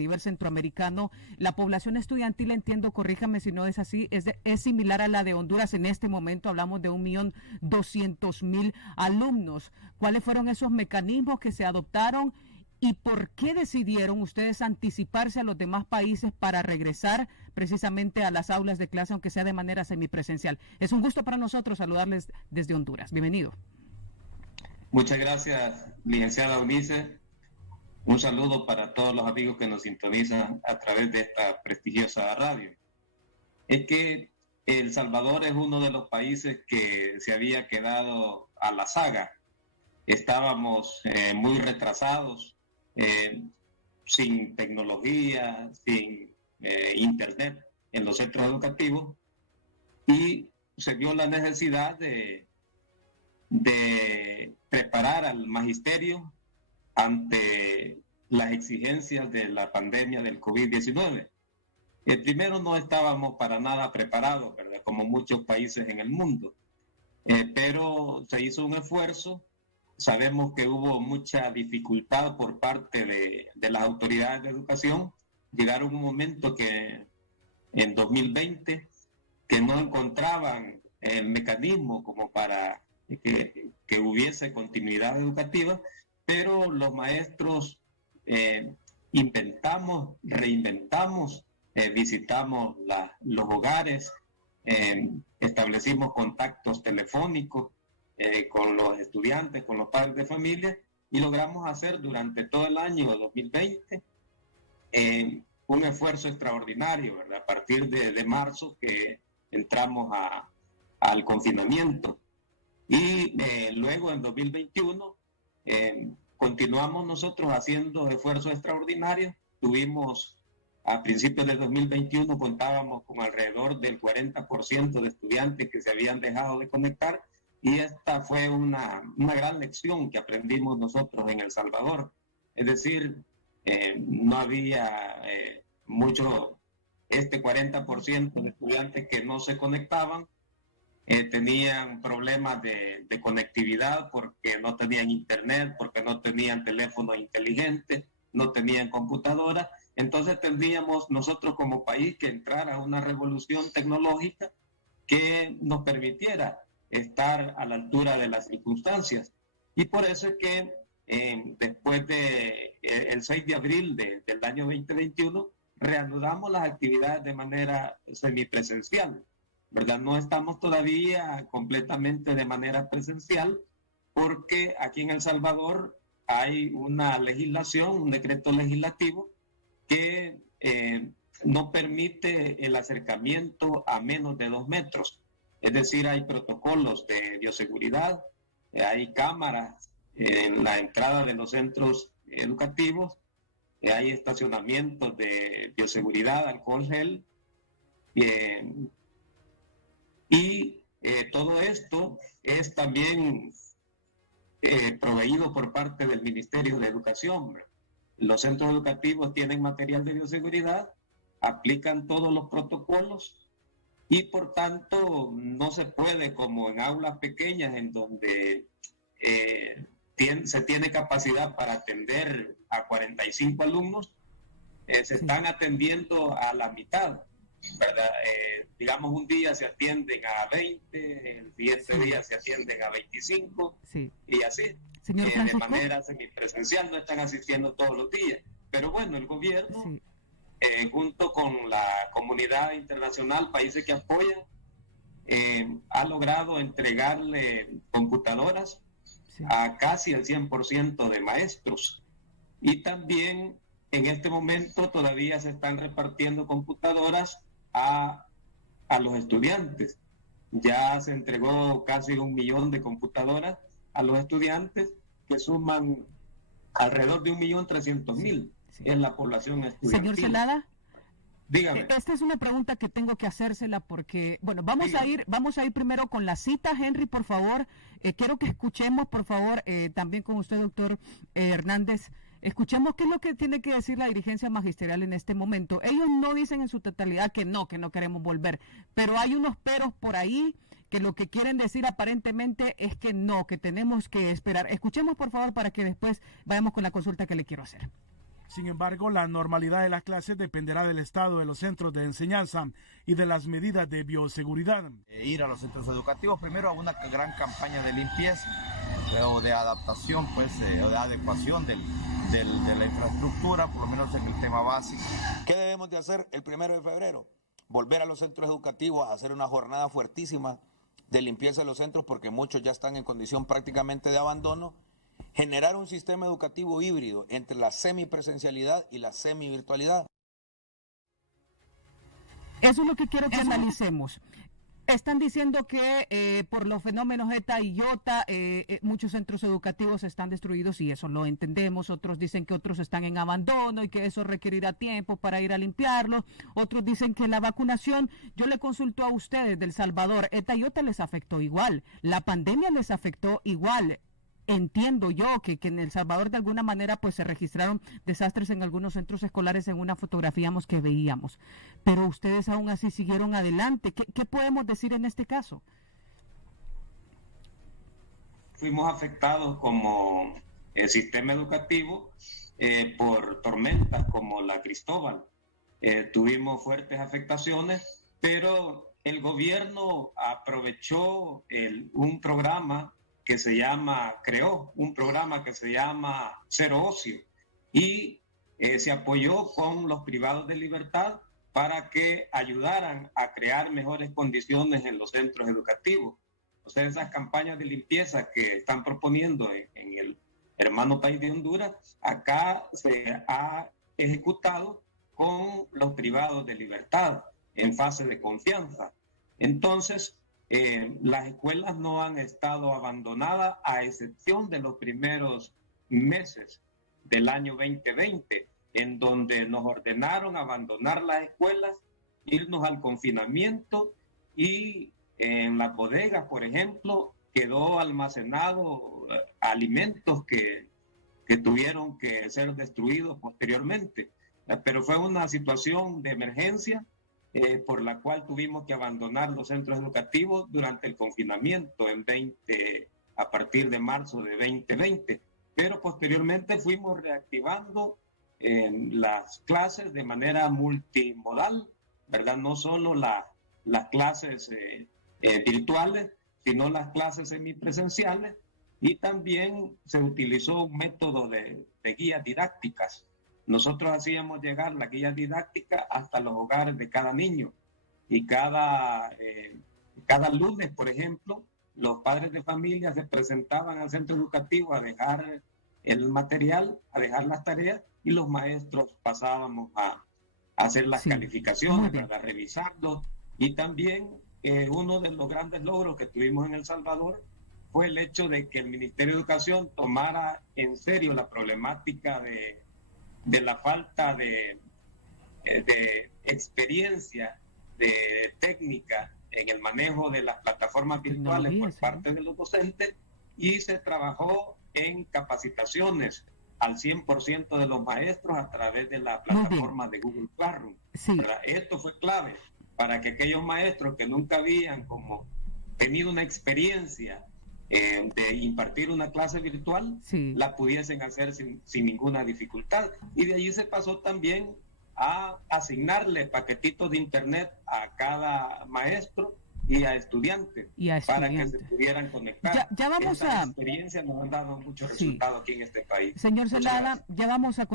nivel centroamericano, la población estudiantil, entiendo, corríjame si no es así, es similar a la de Honduras. En este momento hablamos de 1.200.000 alumnos. ¿Cuáles fueron esos mecanismos que se adoptaron y por qué decidieron ustedes anticiparse a los demás países para regresar precisamente a las aulas de clase, aunque sea de manera semipresencial? Es un gusto para nosotros saludarles desde Honduras. Bienvenido. Muchas gracias, licenciada Eunice. Un saludo para todos los amigos que nos sintonizan a través de esta prestigiosa radio. Es que El Salvador es uno de los países que se había quedado a la saga. Estábamos muy retrasados, sin tecnología, sin internet en los centros educativos, y se vio la necesidad de preparar al magisterio ante las exigencias de la pandemia del COVID-19. Primero no estábamos para nada preparados, ¿verdad? Como muchos países en el mundo, pero se hizo un esfuerzo. Sabemos que hubo mucha dificultad por parte de las autoridades de educación. Llegaron un momento que en 2020 que no encontraban el mecanismo como para que hubiese continuidad educativa, pero los maestros inventamos, reinventamos, visitamos los hogares, establecimos contactos telefónicos con los estudiantes, con los padres de familia, y logramos hacer durante todo el año 2020 un esfuerzo extraordinario, ¿verdad? A partir de marzo que entramos al confinamiento. Y luego en 2021 continuamos nosotros haciendo esfuerzos extraordinarios. Tuvimos, a principios de 2021, contábamos con alrededor del 40% de estudiantes que se habían dejado de conectar, y esta fue una gran lección que aprendimos nosotros en El Salvador. Es decir, no había mucho, 40% de estudiantes que no se conectaban, tenían problemas de conectividad porque no tenían internet, porque no tenían teléfono inteligente, no tenían computadora. Entonces tendríamos nosotros como país que entrar a una revolución tecnológica que nos permitiera estar a la altura de las circunstancias. Y por eso es que después el 6 de abril del año 2021 reanudamos las actividades de manera semipresencial, ¿verdad? No estamos todavía completamente de manera presencial porque aquí en El Salvador hay una legislación, un decreto legislativo que no permite el acercamiento a menos de 2 metros. Es decir, hay protocolos de bioseguridad, hay cámaras en la entrada de los centros educativos, hay estacionamientos de bioseguridad, alcohol gel, y todo esto es también proveído por parte del Ministerio de Educación. Los centros educativos tienen material de bioseguridad, aplican todos los protocolos, y por tanto no se puede, como en aulas pequeñas en donde se tiene capacidad para atender a 45 alumnos, se están atendiendo a la mitad, ¿verdad? Digamos, un día se atienden a 20, el siguiente día se atienden a 25, y así. De manera semipresencial, no están asistiendo todos los días. Pero bueno, el gobierno, junto con la comunidad internacional, países que apoyan, ha logrado entregarle computadoras a casi el 100% de maestros. Y también en este momento todavía se están repartiendo computadoras a los estudiantes. Ya se entregó casi 1 millón de computadoras a los estudiantes, que suman alrededor de 1.300.000 en la población estudiantil. Señor Zelada, dígame. Esta es una pregunta que tengo que hacérsela porque, bueno, vamos a ir primero con la cita, Henry, por favor. Quiero que escuchemos, por favor, también con usted, doctor Hernández. Escuchemos qué es lo que tiene que decir la dirigencia magisterial en este momento. Ellos no dicen en su totalidad que no queremos volver, pero hay unos peros por ahí que lo que quieren decir aparentemente es que no, que tenemos que esperar. Escuchemos, por favor, para que después vayamos con la consulta que le quiero hacer. Sin embargo, la normalidad de las clases dependerá del estado de los centros de enseñanza y de las medidas de bioseguridad. Ir a los centros educativos primero a una gran campaña de limpieza o de adaptación, pues, o de adecuación de la infraestructura, por lo menos en el tema básico. ¿Qué debemos de hacer el 1 de febrero? Volver a los centros educativos a hacer una jornada fuertísima de limpieza de los centros, porque muchos ya están en condición prácticamente de abandono. Generar un sistema educativo híbrido entre la semipresencialidad y la semivirtualidad. Eso es lo que quiero que analicemos. Están diciendo que por los fenómenos ETA y IOTA muchos centros educativos están destruidos y eso lo entendemos. Otros dicen que otros están en abandono y que eso requerirá tiempo para ir a limpiarlos. Otros dicen que la vacunación, yo le consulto a ustedes del Salvador, ETA y IOTA les afectó igual, la pandemia les afectó igual. Entiendo yo que en El Salvador de alguna manera pues se registraron desastres en algunos centros escolares en una fotografía que veíamos, pero ustedes aún así siguieron adelante. ¿Qué podemos decir en este caso? Fuimos afectados como el sistema educativo por tormentas como la Cristóbal. Tuvimos fuertes afectaciones, pero el gobierno aprovechó un programa que creó un programa que se llama Cero Ocio y se apoyó con los privados de libertad para que ayudaran a crear mejores condiciones en los centros educativos. O sea, esas campañas de limpieza que están proponiendo en el hermano país de Honduras, acá se ha ejecutado con los privados de libertad en fase de confianza. Entonces, las escuelas no han estado abandonadas a excepción de los primeros meses del año 2020, en donde nos ordenaron abandonar las escuelas, irnos al confinamiento y en las bodegas, por ejemplo, quedó almacenado alimentos que tuvieron que ser destruidos posteriormente. Pero fue una situación de emergencia por la cual tuvimos que abandonar los centros educativos durante el confinamiento a partir de marzo de 2020. Pero posteriormente fuimos reactivando las clases de manera multimodal, ¿verdad? No solo las clases virtuales, sino las clases semipresenciales, y también se utilizó un método de guías didácticas. Nosotros hacíamos llegar la guía didáctica hasta los hogares de cada niño y cada lunes, por ejemplo, los padres de familia se presentaban al centro educativo a dejar el material, a dejar las tareas y los maestros pasábamos a hacer las calificaciones, a revisarlos. Y también uno de los grandes logros que tuvimos en El Salvador fue el hecho de que el Ministerio de Educación tomara en serio la problemática de la falta de experiencia, de técnica en el manejo de las plataformas virtuales por parte de los docentes, y se trabajó en capacitaciones al 100% de los maestros a través de la plataforma de Google Classroom. Esto fue clave para que aquellos maestros que nunca habían tenido una experiencia de impartir una clase virtual, la pudiesen hacer sin ninguna dificultad. Y de allí se pasó también a asignarle paquetitos de internet a cada maestro y a estudiantes, para que se pudieran conectar. Ya vamos Esta experiencia nos ha dado muchos resultados aquí en este país. Señor Zelada, ya vamos a